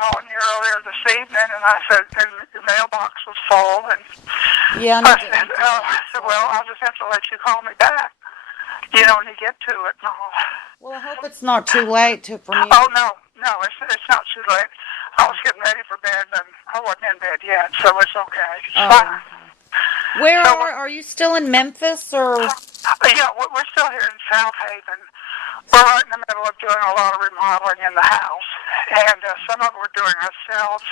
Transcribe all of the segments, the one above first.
calling you earlier this evening, and I said, and your mailbox was full, and Yeah, I said, well, I'll just have to let you call me back, when you get to it and all. Well, I hope it's not too late for me. Oh, no, it's not too late. I was getting ready for bed, and I wasn't in bed yet, so it's okay. It's fine. Where are you still in Memphis, or? Yeah, we're still here in South Haven. We're right in the middle of doing a lot of remodeling in the house, and some of it we're doing ourselves,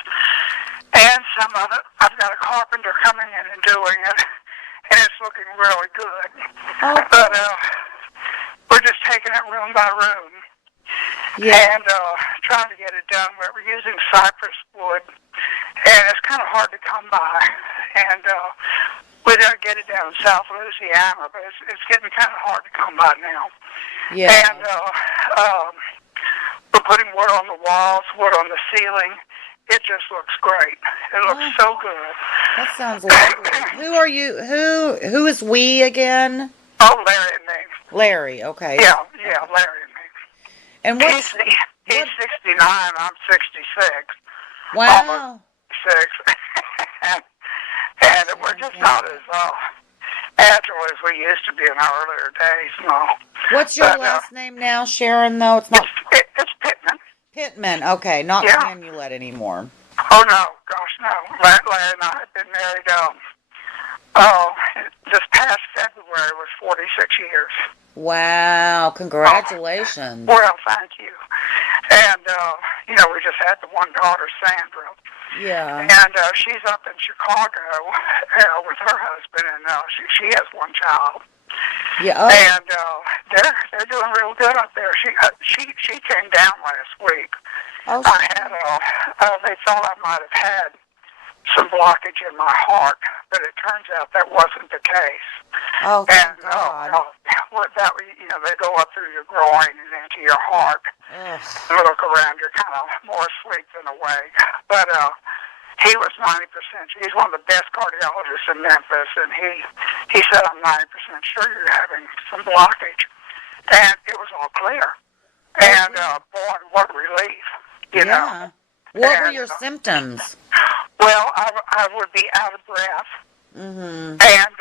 and some of it I've got a carpenter coming in and doing it, and it's looking really good. Okay. But we're just taking it room by room, and trying to get it done. We're using cypress wood, and it's kind of hard to come by, and we don't get it down in South Louisiana, but it's getting kind of hard to come by now. Yeah. And we're putting wood on the walls, wood on the ceiling. It just looks great. It looks so good. That sounds lovely. Who are you? Who is we again? Oh, Larry and me. Larry, okay. Yeah, Larry and me. And he's 69, I'm 66. Wow. Almost 6. and we're just not as agile as we used to be in our earlier days. No. What's your last name now, Sharon, though? It's not... It's Pittman. Pittman, okay. Not Canulette anymore. Oh, no. Gosh, no. Larry and I have been married, this past February was 46 years. Wow. Congratulations. Well, thank you. And, we just had the one daughter, Sandra. Yeah. And she's up in Chicago with her husband, and she has one child. Yeah. Oh. And they're doing real good up there. She came down last week. Oh. I had they thought I might have had some blockage in my heart, but it turns out that wasn't the case. Oh, thank God. They go up through your groin and into your heart. Ugh. And look around, you're kind of more asleep than awake. But he was 90%. He's one of the best cardiologists in Memphis, and he said, I'm 90% sure you're having some blockage. And it was all clear. And, boy, what a relief, you know. What were your symptoms? Well, I would be out of breath. Mm-hmm. And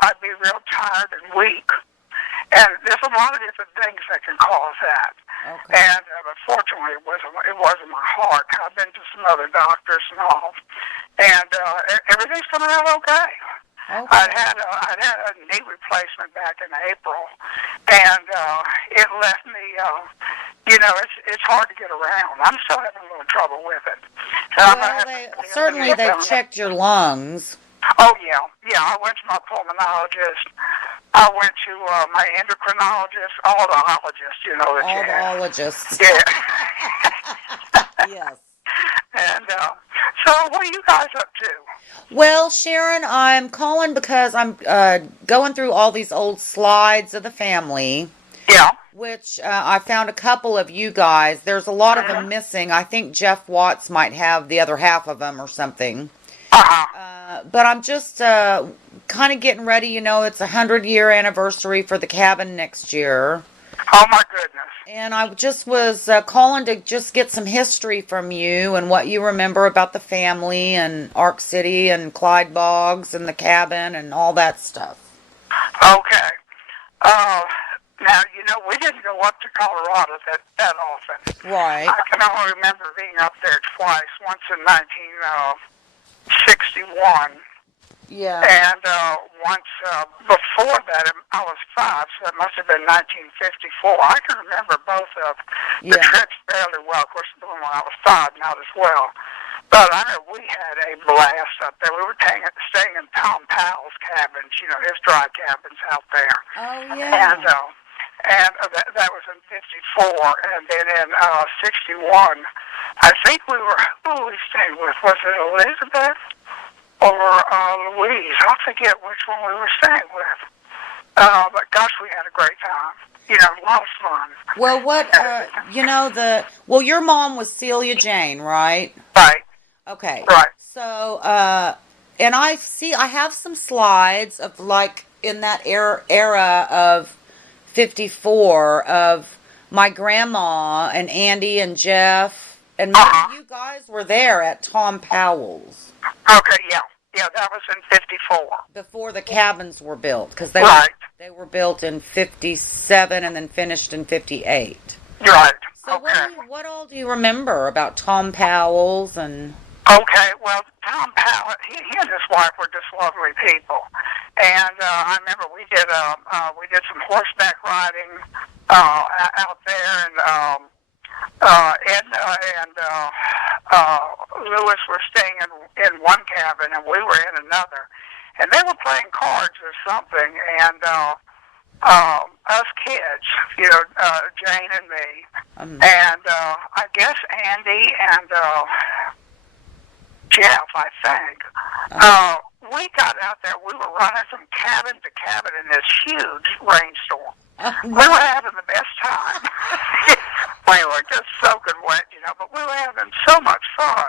I'd be real tired and weak. And there's a lot of different things that can cause that. Okay. And but fortunately, it wasn't my heart. I've been to some other doctors and all, and everything's coming out okay. Okay. I'd had a knee replacement back in April, and it left me. It's hard to get around. I'm still having a little trouble with it. Certainly they've checked your lungs. Oh yeah. I went to my pulmonologist. I went to my endocrinologist, all the ologists, All the ologists. Yeah. Yes. And so, what are you guys up to? Well, Sharon, I'm calling because I'm going through all these old slides of the family. Yeah. Which I found a couple of you guys. There's a lot of them missing. I think Jeff Watts might have the other half of them or something. But I'm just kind of getting ready. It's a 100-year anniversary for the cabin next year. Oh, my goodness. And I just was calling to just get some history from you and what you remember about the family and Ark City and Clyde Boggs and the cabin and all that stuff. Okay. Now, we didn't go up to Colorado that often. Right. I can only remember being up there twice, once in 1961. Yeah. And once before that, I was 5, so it must have been 1954. I can remember both of the trips fairly well. Of course, the one when I was 5, not as well. But I know we had a blast up there. We were staying in Tom Powell's cabins, his dry cabins out there. Oh, yeah. And that was in 54. And then in 61, I think who we stayed with? Was it Elizabeth? Or Louise. I forget which one we were staying with. But gosh, we had a great time. A lot of fun. Well, your mom was Celia Jane, right? Right. Okay. Right. So, and I have some slides of in that era of 54 of my grandma and Andy and Jeff And maybe you guys were there at Tom Powell's. Okay, yeah. Yeah, that was in 54. Before the cabins were built, because they were built in 57 and then finished in 58. Right. So what all do you remember about Tom Powell's and... Okay, well, Tom Powell, he and his wife were just lovely people. And I remember we did some horseback riding out there, and Edna and Lewis were staying in one cabin, and we were in another. And they were playing cards or something, and us kids, Jane and me, and I guess Andy and Jeff, I think. We got out there. We were running from cabin to cabin in this huge rainstorm. We were having the best time. We were just soaking wet, but we were having so much fun,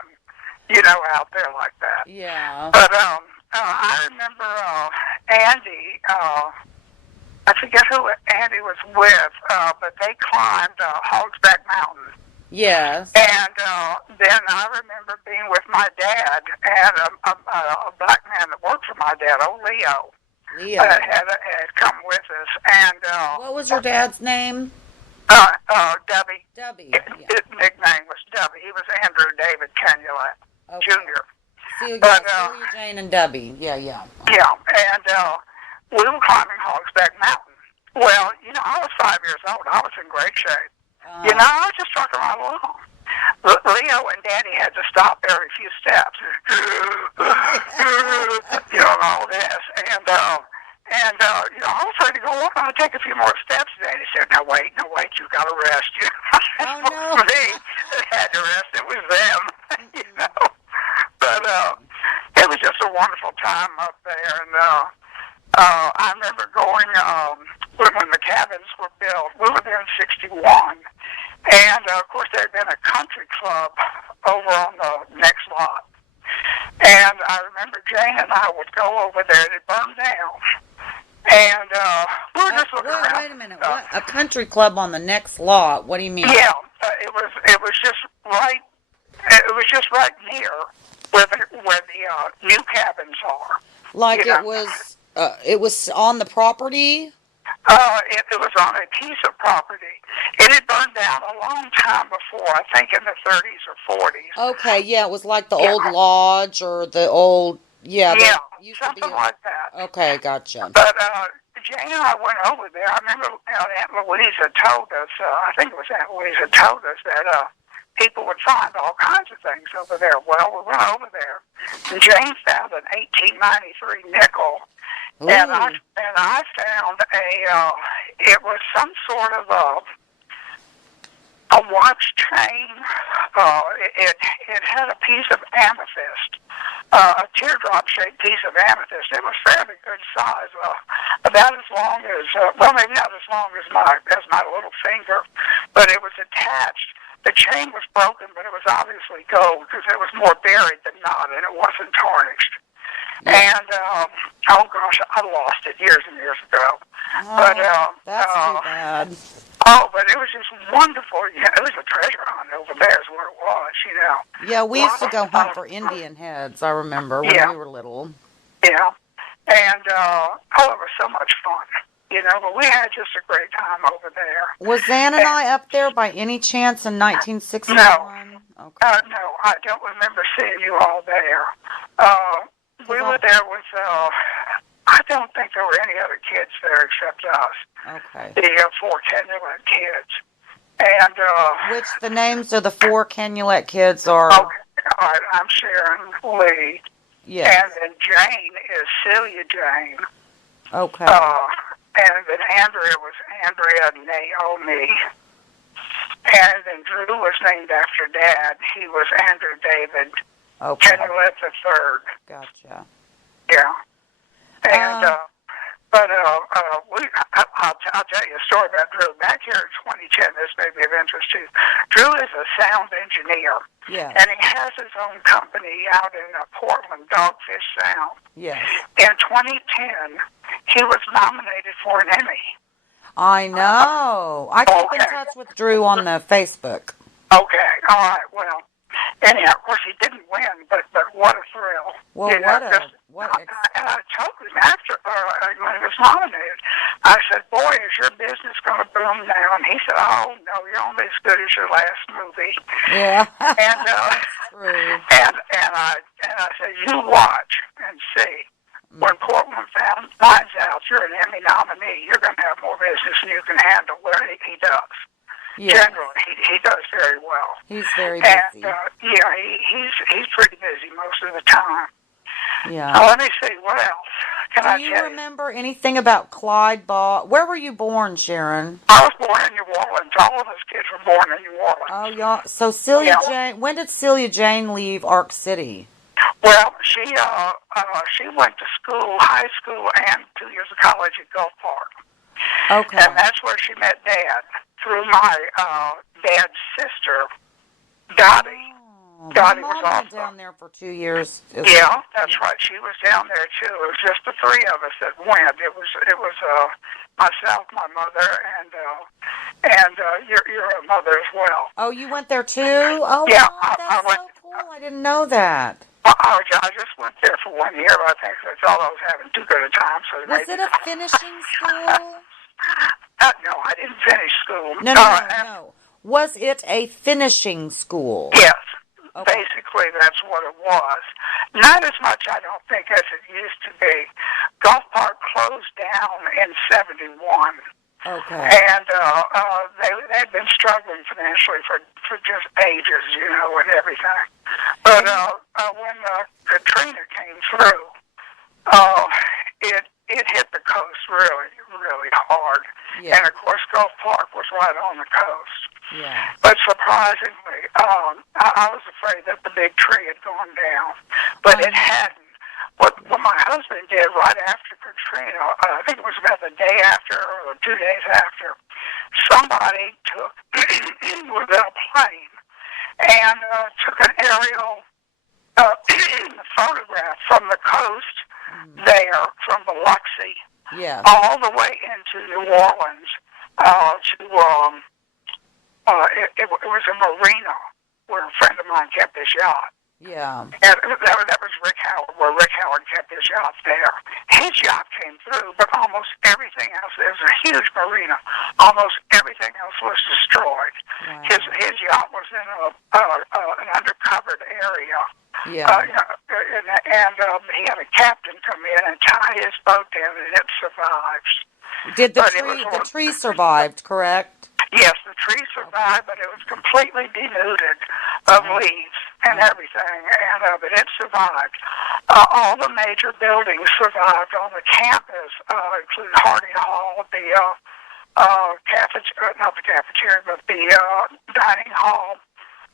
out there like that. Yeah. But I remember Andy, I forget who Andy was with, but they climbed Hogsback Mountain. Yes. And then I remember being with my dad and a black man that worked for my dad, Leo. Leo. Had come with us. And what was your dad's name? Dubby. Dubby. His nickname was Dubby. He was Andrew David Canulette, Jr. Celia, Jane, and Dubby. Yeah. Yeah, and we were climbing Hogsback Mountain. Well, I was 5 years old. I was in great shape. I was just trucking right along. Leo and Daddy had to stop every few steps. All this. And I was ready to go on. I'd take a few more steps. Daddy said, no, wait, you've got to rest. Oh, no. Me that had to rest. It was them, But it was just a wonderful time up there. And I remember going, when the cabins were built, we were there in 61. And, of course, there had been a country club over on the next lot. And I remember Jane and I would go over there. It burned down. And we were just looking around. Wait a minute. What? A country club on the next lot? What do you mean? Yeah. It was just right. It was just right near where the new cabins are. Like it was on the property? It was on a piece of property. It had burned down a long time before, I think in the 30s or 40s. Okay, yeah, it was like the old lodge or the old, something like that. Okay, gotcha. But Jane and I went over there. I remember Aunt Louisa told us, I think it was Aunt Louisa told us that people would find all kinds of things over there. Well, we went over there, and Jane found an 1893 nickel. Ooh. And I found it was some sort of a watch chain. It had a piece of amethyst, a teardrop-shaped piece of amethyst. It was fairly good size, about as long as, maybe not as long as my little finger, but it was attached. The chain was broken, but it was obviously gold because it was more buried than not, and it wasn't tarnished. And, oh gosh, I lost it years and years ago. Oh, but, that's too bad. Oh, but it was just wonderful. It was a treasure hunt over there is what it was, Yeah, we used to go hunt for Indian heads, I remember, when we were little. Yeah. And, it was so much fun. But we had just a great time over there. Was Zan and I up there by any chance in 1961? No. Okay. No, I don't remember seeing you all there. We were there with, I don't think there were any other kids there except us. Okay. The 4 Canulette kids. And, which the names of the 4 Canulette kids are? Okay, all right, I'm Sharon Lee. Yes. And then Jane is Celia Jane. Okay. And then Andrea was Andrea Naomi. And then Drew was named after Dad. He was Andrew David. Okay. Canulette the third. Gotcha. Yeah. And, I'll tell you a story about Drew. Back here in 2010, this may be of interest to you. Drew is a sound engineer. Yeah. And he has his own company out in Portland, Dogfish Sound. Yes. In 2010, he was nominated for an Emmy. I know. I keep in touch with Drew on the Facebook. Okay. All right. Well, Anyhow, of course, he didn't win, but what a thrill. Well, and I told him after, when he was nominated, I said, boy, is your business going to boom now? And he said, oh, no, you're only as good as your last movie. Yeah. And, true. And I said, you watch and see. When Portland finds out you're an Emmy nominee, you're going to have more business than you can handle. Where he does. Yeah. Generally, he does very well. He's very busy. And, he's pretty busy most of the time. Yeah. Let me see, what else can I tell you? Do you remember anything about Clyde Ball? Where were you born, Sharon? I was born in New Orleans. All of us kids were born in New Orleans. Oh, y'all. So Celia Jane, when did Celia Jane leave Ark City? Well, she went to school, high school, and 2 years of college at Gulf Park. Okay. And that's where she met Dad, through my dad's sister, Dottie. Oh, Dottie my was mom also went down there for 2 years. Yeah, that's right. She was down there too. It was just the three of us that went. It was myself, my mother, and your mother as well. Oh, you went there too? Oh, yeah, wow, that's so cool. I didn't know that. I just went there for 1 year, but I think I thought I was having too good a time. So was it a finishing school? No, I didn't finish school. No. Was it a finishing school? Yes. Okay. Basically, that's what it was. Not as much, I don't think, as it used to be. Gulf Park closed down in 1971. Okay. And they'd been struggling financially for just ages, and everything. But when Katrina came through, it hit the coast really, really hard. Yeah. And, of course, Gulf Park was right on the coast. Yeah. But surprisingly, I was afraid that the big tree had gone down, but it hadn't. What my husband did right after Katrina, I think it was about the day after or 2 days after, somebody was in a plane and took an aerial photograph from the coast there, from Biloxi, all the way into New Orleans it was a marina where a friend of mine kept his yacht. Yeah. And that was Rick Howard, where Rick Howard kept his yacht there. His yacht came through, but almost everything else, there was a huge marina, almost everything else was destroyed. Wow. His yacht was in an undercovered area. Yeah. And he had a captain come in and tie his boat down, and it survived. Did the tree survived, correct? Yes, the tree survived, but it was completely denuded of leaves and everything, but it survived. All the major buildings survived on the campus, including Harding Hall, the not the cafeteria, but the dining hall,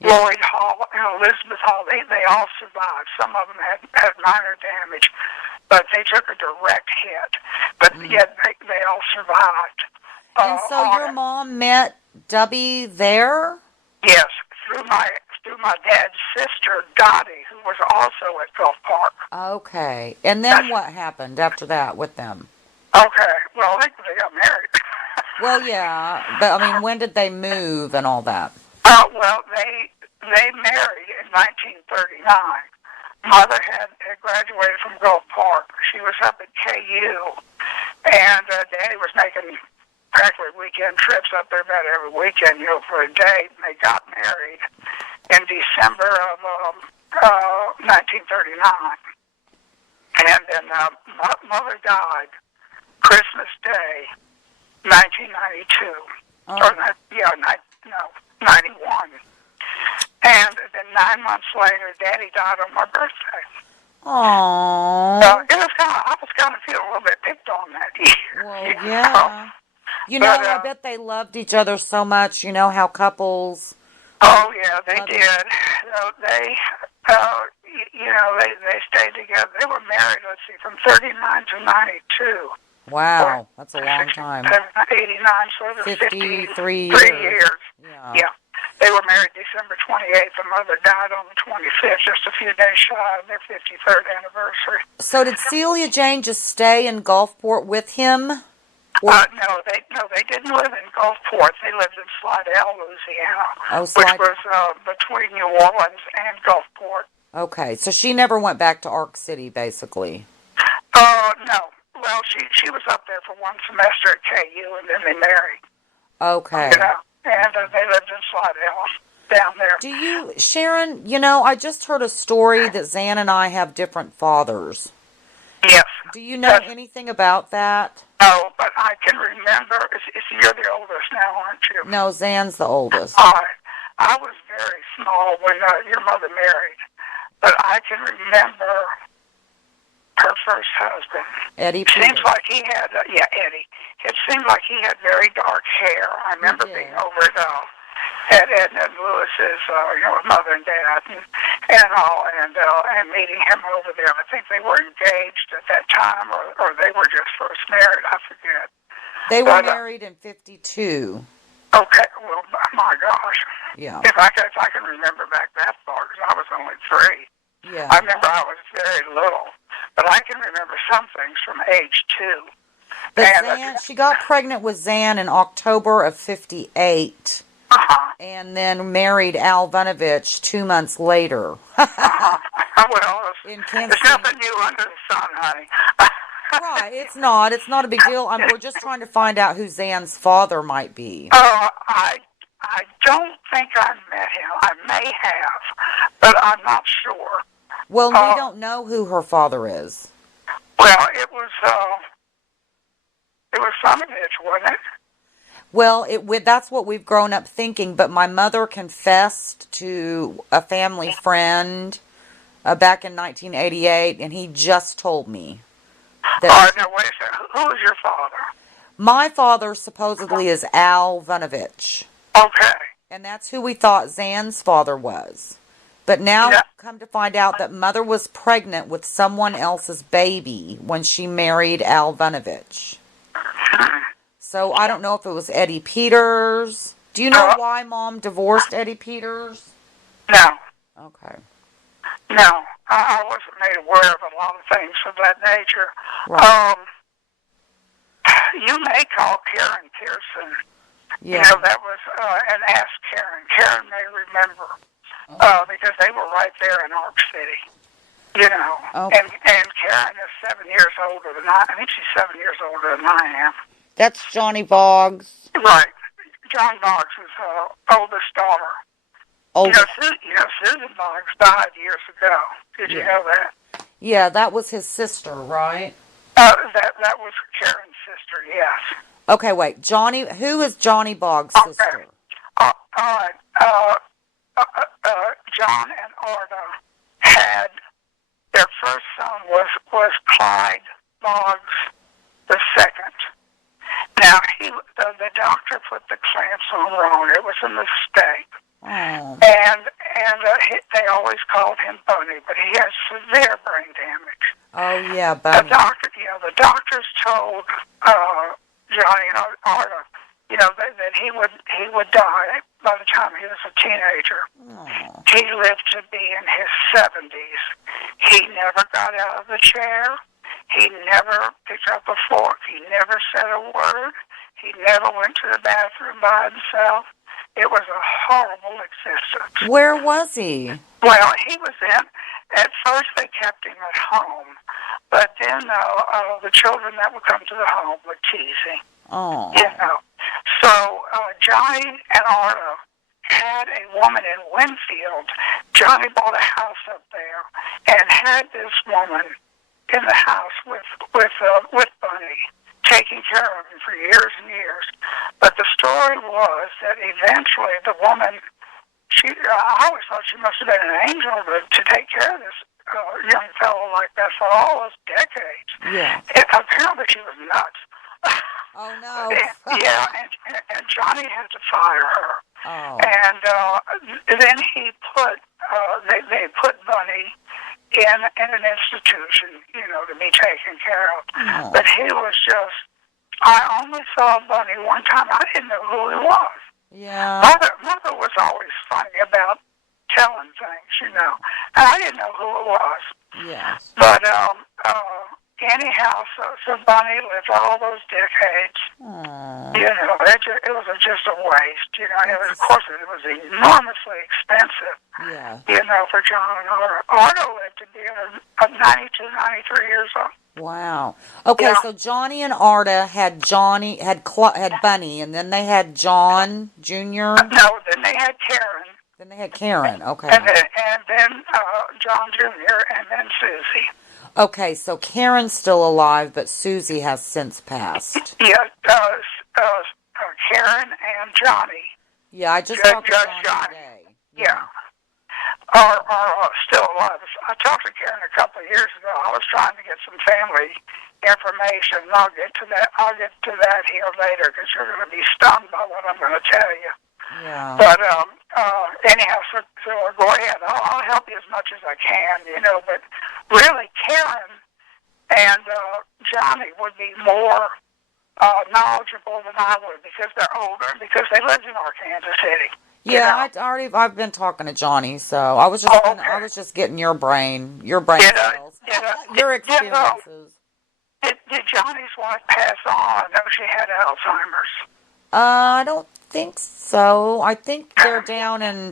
Lloyd Hall, and Elizabeth Hall. They all survived. Some of them had minor damage, but they took a direct hit. But yet they all survived. And so your mom met Dubby there? Yes, through my dad's sister, Dottie, who was also at Gulf Park. Okay. And then what happened after that with them? Okay. Well, they got married. Well, yeah. But, I mean, when did they move and all that? Well, they married in 1939. Mother had graduated from Gulf Park. She was up at KU, and Daddy was making practically weekend trips up there about every weekend, for a date. And they got married in December of 1939. And then Mother died Christmas Day, 1992. Oh. 91. And then 9 months later, Daddy died on my birthday. Aww. So I was kind of feeling a little bit picked on that year. Well, yeah. I bet they loved each other so much. You know how couples. Oh yeah, they did. They stayed together. They were married. Let's see, from 39 to 92. Wow, that's a long time. 89, so 53 years. Yeah. They were married December 28th. The mother died on the 25th, just a few days shy of their 53rd anniversary. So did Celia Jane just stay in Gulfport with him? No, they didn't live in Gulfport. They lived in Slidell, Louisiana, which was between New Orleans and Gulfport. Okay, so she never went back to Ark City, basically. No. Well, she was up there for one semester at KU, and then they married. Okay. And they lived in Slidell down there. Do you, Sharon, I just heard a story that Zan and I have different fathers. Yes. Do you know anything about that? No, but I can remember. You're the oldest now, aren't you? No, Zan's the oldest. I was very small when your mother married, but I can remember her first husband. Eddie Peters. Seems like he had, Eddie. It seemed like he had very dark hair. I remember being over at Edna and Lewis's, mother and dad, and meeting him over there. I think they were engaged at that time, or they were just first married. I forget. They were married in 52. Okay, well, my gosh. Yeah. If I can remember back that far, because I was only 3. Yeah. I remember I was very little, but I can remember some things from age 2. But she got pregnant with Zan in October of 58. And then married Al Vunovich 2 months later. Well, in Kansas. There's nothing new under the sun, honey. Right, it's not. It's not a big deal. We're just trying to find out who Zan's father might be. I don't think I met him. I may have, but I'm not sure. Well, we don't know who her father is. Well, it was Vunovich, wasn't it? Well, that's what we've grown up thinking, but my mother confessed to a family friend back in 1988, and he just told me. All right, now wait a second. Who is your father? My father supposedly is Al Vunovich. Okay. And that's who we thought Zan's father was. But now come to find out that mother was pregnant with someone else's baby when she married Al Vunovich. So I don't know if it was Eddie Peters. Do you know why Mom divorced Eddie Peters? No. Okay. No. I wasn't made aware of a lot of things of that nature. Right. You may call Karen Pearson. Yeah. That was, and ask Karen. Karen may remember. Because they were right there in Ark City. Okay. And Karen is 7 years older than I think she's 7 years older than I am. That's Johnny Boggs. Right. John Boggs is oldest daughter. Oldest. Susan Boggs died years ago. Did you know that? Yeah, that was his sister, right? That was Karen's sister, yes. Okay, wait. Who is Johnny Boggs' sister? All right. John and Arda had their first son was Clyde Boggs the second. Now the doctor put the clamps on wrong. It was a mistake. Oh. And they always called him Bunny, but he has severe brain damage. Oh yeah, Bunny. The doctors told Johnny and Arda, that he would die by the time he was a teenager. Oh. He lived to be in his 70s. He never got out of the chair. He never picked up a fork. He never said a word. He never went to the bathroom by himself. It was a horrible existence. Where was he? Well, he was at first they kept him at home, but then the children that would come to the home would tease him. Oh. So Johnny and Arda had a woman in Winfield. Johnny bought a house up there and had this woman in the house with Bunny, taking care of him for years and years. But the story was that eventually the woman, I always thought she must have been an angel to take care of this young fellow like that for all those decades. Yeah. Apparently she was nuts. Oh, no. and Johnny had to fire her. Oh. And then they put Bunny in an institution, to be taken care of. Oh. But he was just, I only saw Bunny one time. I didn't know who he was. Yeah. Mother was always funny about telling things, and I didn't know who it was. Yes. But anyhow, so Bunny lived all those decades. Aww. You know, it was just a waste. You know, of course, it was enormously expensive. Yeah. You know, for John and Arda. Arda lived to be 92, 93 years old. Wow. Okay, Yeah. so Johnny and Arda had Bunny, and then they had John Jr. No, then they had Karen. Then they had Karen. Okay. And then John Jr. and then Susie. Okay, so Karen's still alive, but Susie has since passed. Yeah, Karen and Johnny. Yeah, I just talked to Johnny today. Yeah. Are still alive. I talked to Karen a couple of years ago. I was trying to get some family information. I'll get to that here later because you're going to be stunned by what I'm going to tell you. Yeah. But anyhow, so go ahead. I'll help you as much as I can, you know. But really, Karen and Johnny would be more knowledgeable than I would because they're older, because they lived in Arkansas City. Yeah, I've been talking to Johnny, so I was just getting your brain cells, your experiences. Did Johnny's wife pass on? I know she had Alzheimer's. I don't think so. I think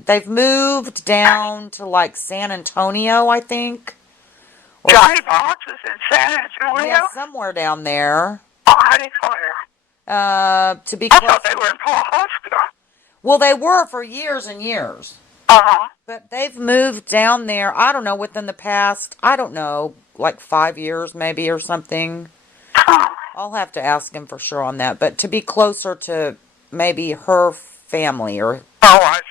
they've moved down to like San Antonio, I think. Johnny Box is in San Antonio? Yeah, somewhere down there. Oh, I didn't know there. To be I close. thought they were in Pawhuska. Well, they were for years and years. Uh-huh. But they've moved down there, I don't know, within the past, like 5 years maybe or something. I'll have to ask him for sure on that. But to be closer to maybe her family or... Oh, I see.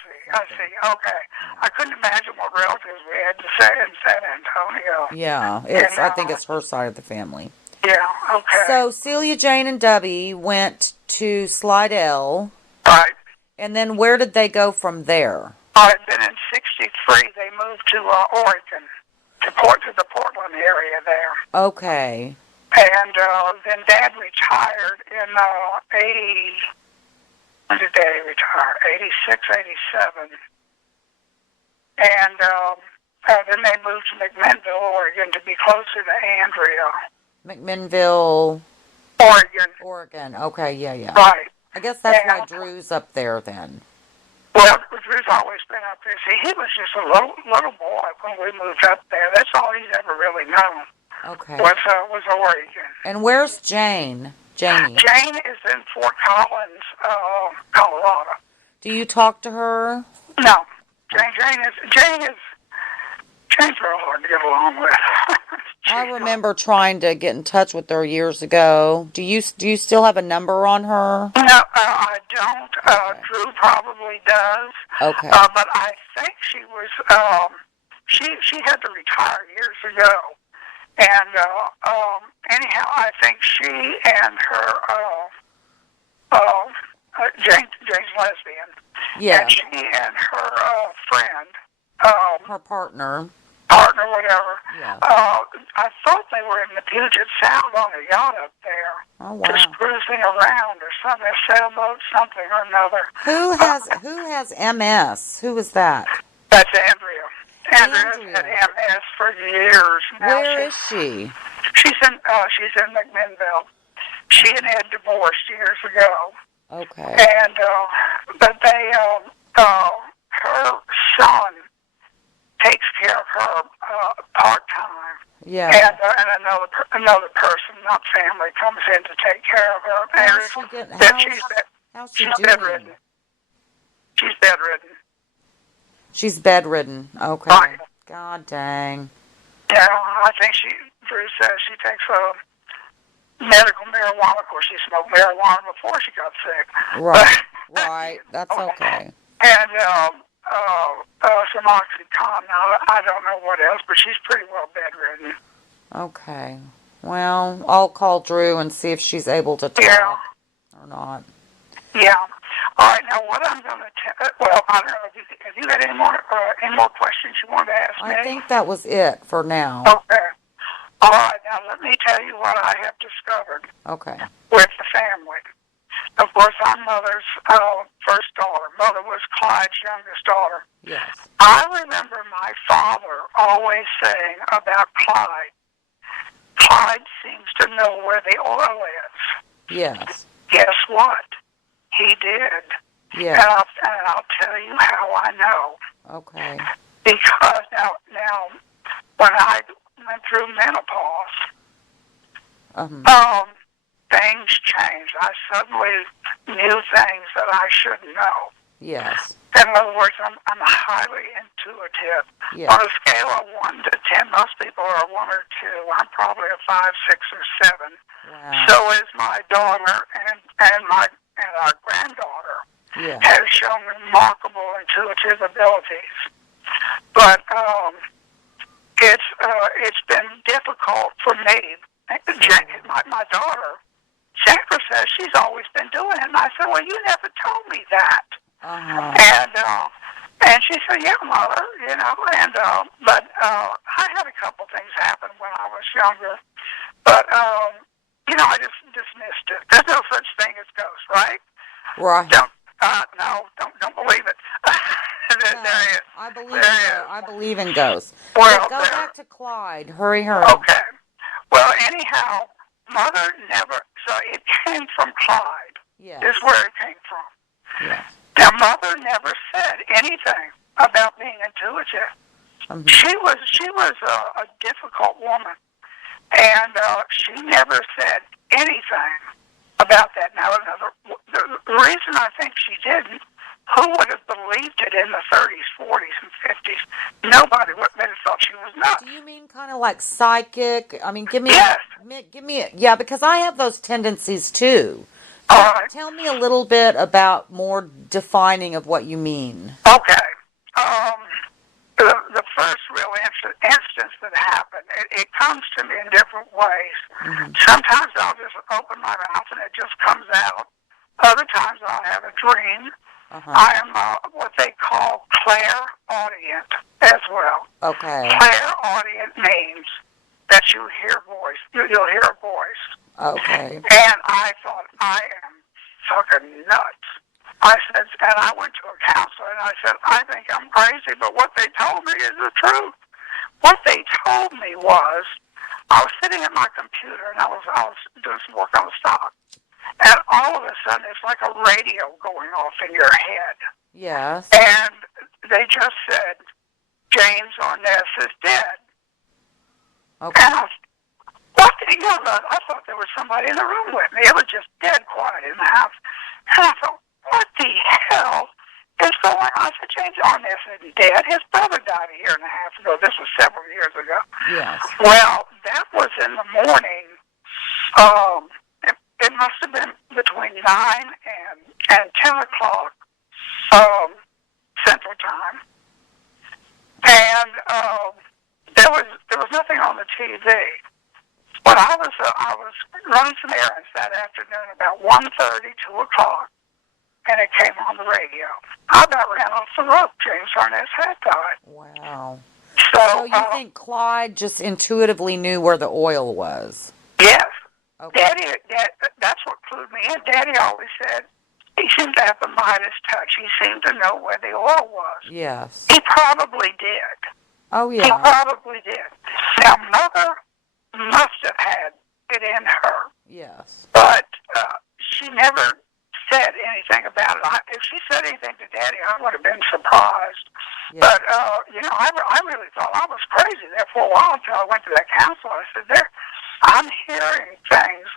Okay. I couldn't imagine what relatives we had to say in San Antonio. Yeah, I think it's her side of the family. Yeah, okay. So Celia, Jane, and Debbie went to Slidell. Right. And then where did they go from there? Then in '63 they moved to Oregon, to the Portland area there. Okay. And then Dad retired in 80. When did Daddy retire? 86, 87. And then they moved to McMinnville, Oregon, to be closer to Andrea. McMinnville, Oregon. Okay, yeah. Right. I guess that's why Drew's up there then. Well, Drew's always been up there. See, he was just a little boy when we moved up there. That's all he's ever really known. Okay. Was Oregon. And where's Jane? Janie? Jane is in Fort Collins, Colorado. Do you talk to her? No. Jane's real hard to get along with. I remember trying to get in touch with her years ago. Do you still have a number on her? No, I don't. Okay. Drew probably does. Okay. But I think she was, she had to retire years ago. And anyhow, I think she and her, Jane's lesbian. Yeah. And she and her friend, her partner, whatever. Yeah. I thought they were in the Puget Sound on a yacht up there. Oh, wow. Just cruising around or something, a sailboat, something or another. Who has MS? Who is that? That's Andrea. Andrea's had MS for years. Now Where is she? She's in McMinnville. She and Ed divorced years ago. Okay. And but they her son takes care of her part time. Yeah. And another person, not family, comes in to take care of her. How's she doing? Bedridden. She's bedridden. She's bedridden. Okay. Right. God dang. Yeah, I think Drew says she takes medical marijuana. Of course, she smoked marijuana before she got sick. Right. Right. That's okay. And some OxyContin. Now, I don't know what else, but she's pretty well bedridden. Okay. Well, I'll call Drew and see if she's able to talk or not. Yeah. All right. Now, what I'm going to tell... Well, I don't know. Have you got any more questions you want to ask me? I think that was it for now. Okay. All right. Now, let me tell you what I have discovered. Okay. With the family. Of course, I'm Mother's first daughter. Mother was Clyde's youngest daughter. Yes. I remember my father always saying about Clyde Clyde seems to know where the oil is. Yes. Guess what? He did. Yeah. And I'll tell you how I know. Okay. Because now when I went through menopause, things changed. I suddenly knew things that I shouldn't know. Yes. In other words, I'm highly intuitive. Yes. On a scale of 1 to 10, most people are 1 or 2. I'm probably a 5, 6, or 7. Wow. So is my daughter and our granddaughter. Yeah. Has shown remarkable intuitive abilities. But it's been difficult for me. My daughter, Sandra, says she's always been doing it. And I said, well, you never told me that. And she said, yeah, Mother, but I had a couple things happen when I was younger. But, I just dismissed it. There's no such thing as ghosts, right? Right. Don't believe it. There is. I believe in ghosts. Well, go back to Clyde. Hurry. Okay. Well, anyhow, Mother never. So it came from Clyde. Yes. Is where it came from. Yes. Now, Mother never said anything about being intuitive. Mm-hmm. She was a difficult woman, and she never said anything about that. Now, the reason I think she didn't, who would have believed it in the 30s, 40s, and 50s? Nobody would have thought she was nuts. Do you mean kind of like psychic? I mean, give me, yes. Because I have those tendencies too. All right. Tell me a little bit about more defining of what you mean. Okay. The first real instance that happened, it comes to me in different ways. Mm-hmm. Sometimes I'll just open my mouth and it just comes out. Other times I'll have a dream. Uh-huh. I am what they call clairaudient as well. Okay. Clairaudient means that you hear voice. You'll hear a voice. Okay. And I thought, I am fucking nuts. I said, and I went to a counselor, and I said, I think I'm crazy, but what they told me is the truth. What they told me was, I was sitting at my computer, and I was doing some work on the stock, and all of a sudden, it's like a radio going off in your head. Yes. And they just said, James Arness is dead. Okay. And I thought there was somebody in the room with me. It was just dead quiet in the house. And I thought, what the hell is going on? I said, James Arness is dead. His brother died a year and a half ago. This was several years ago. Yes. Well, that was in the morning. It must have been between 9 and 10 o'clock Central Time. And there was nothing on the TV. But I was running some errands that afternoon about 1:30, 2 o'clock, and it came on the radio. I about ran off the road. James Arness had died. Wow. So you think Clyde just intuitively knew where the oil was? Yes. Okay. Daddy, that's what clued me in. Daddy always said he seemed to have the Midas touch. He seemed to know where the oil was. Yes. He probably did. Oh, yeah. He probably did. Now, Mother must have had it in her. Yes. But she never said anything about it. If she said anything to Daddy, I would have been surprised. Yes. But, I really thought I was crazy there for a while until I went to that counselor. I said, I'm hearing things